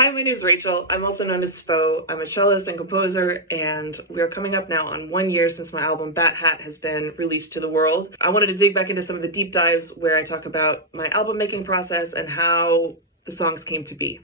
Hi, my name is Rachel. I'm also known as Sbowe. I'm a cellist and composer, and we are coming up now on 1 year since my album Bat Hat has been released to the world. I wanted to dig back into some of the deep dives where I talk about my album making process and how the songs came to be.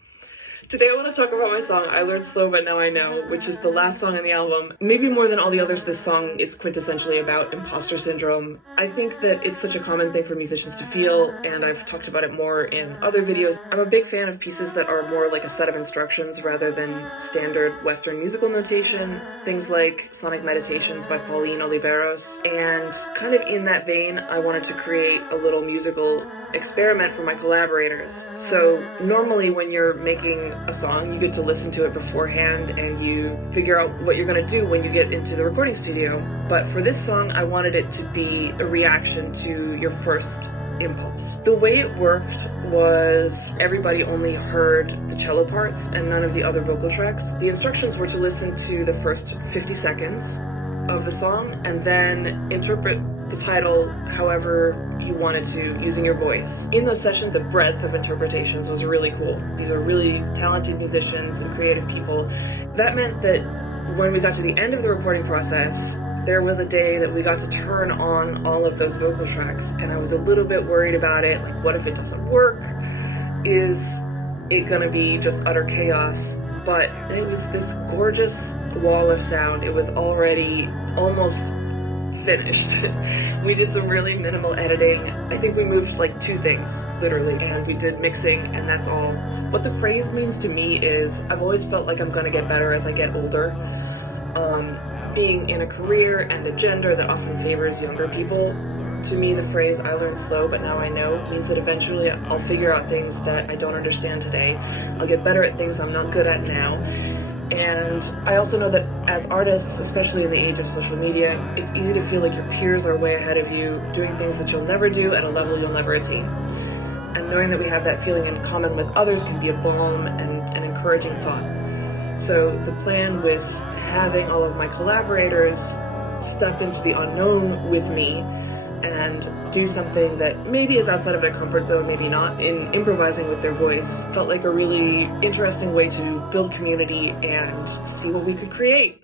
Today I want to talk about my song, I Learned Slow But Now I Know, which is the last song on the album. Maybe more than all the others, this song is quintessentially about imposter syndrome. I think that it's such a common thing for musicians to feel, and I've talked about it more in other videos. I'm a big fan of pieces that are more like a set of instructions rather than standard Western musical notation. Things like Sonic Meditations by Pauline Oliveros. And kind of in that vein, I wanted to create a little musical experiment for my collaborators. So normally when you're making a song, you get to listen to it beforehand and you figure out what you're going to do when you get into the recording studio. But for this song, I wanted it to be a reaction to your first impulse. The way it worked was everybody only heard the cello parts and none of the other vocal tracks. The instructions were to listen to the first 50 seconds of the song and then interpret the title however you wanted to, using your voice. In those sessions, the breadth of interpretations was really cool. These are really talented musicians and creative people. That meant that when we got to the end of the recording process, there was a day that we got to turn on all of those vocal tracks, and I was a little bit worried about it. Like, what if it doesn't work? Is it gonna be just utter chaos? But it was this gorgeous wall of sound. It was already almost finished. We did some really minimal editing. I think we moved like 2 things, literally, and we did mixing, and that's all. What the phrase means to me is I've always felt like I'm gonna get better as I get older. Being in a career and a gender that often favors younger people, to me the phrase I learned slow but now I know means that eventually I'll figure out things that I don't understand today. I'll get better at things I'm not good at now. And I also know that as artists, especially in the age of social media, it's easy to feel like your peers are way ahead of you, doing things that you'll never do at a level you'll never attain. And knowing that we have that feeling in common with others can be a balm and an encouraging thought. So the plan with having all of my collaborators step into the unknown with me and do something that maybe is outside of their comfort zone, maybe not, in improvising with their voice, felt like a really interesting way to build community and see what we could create.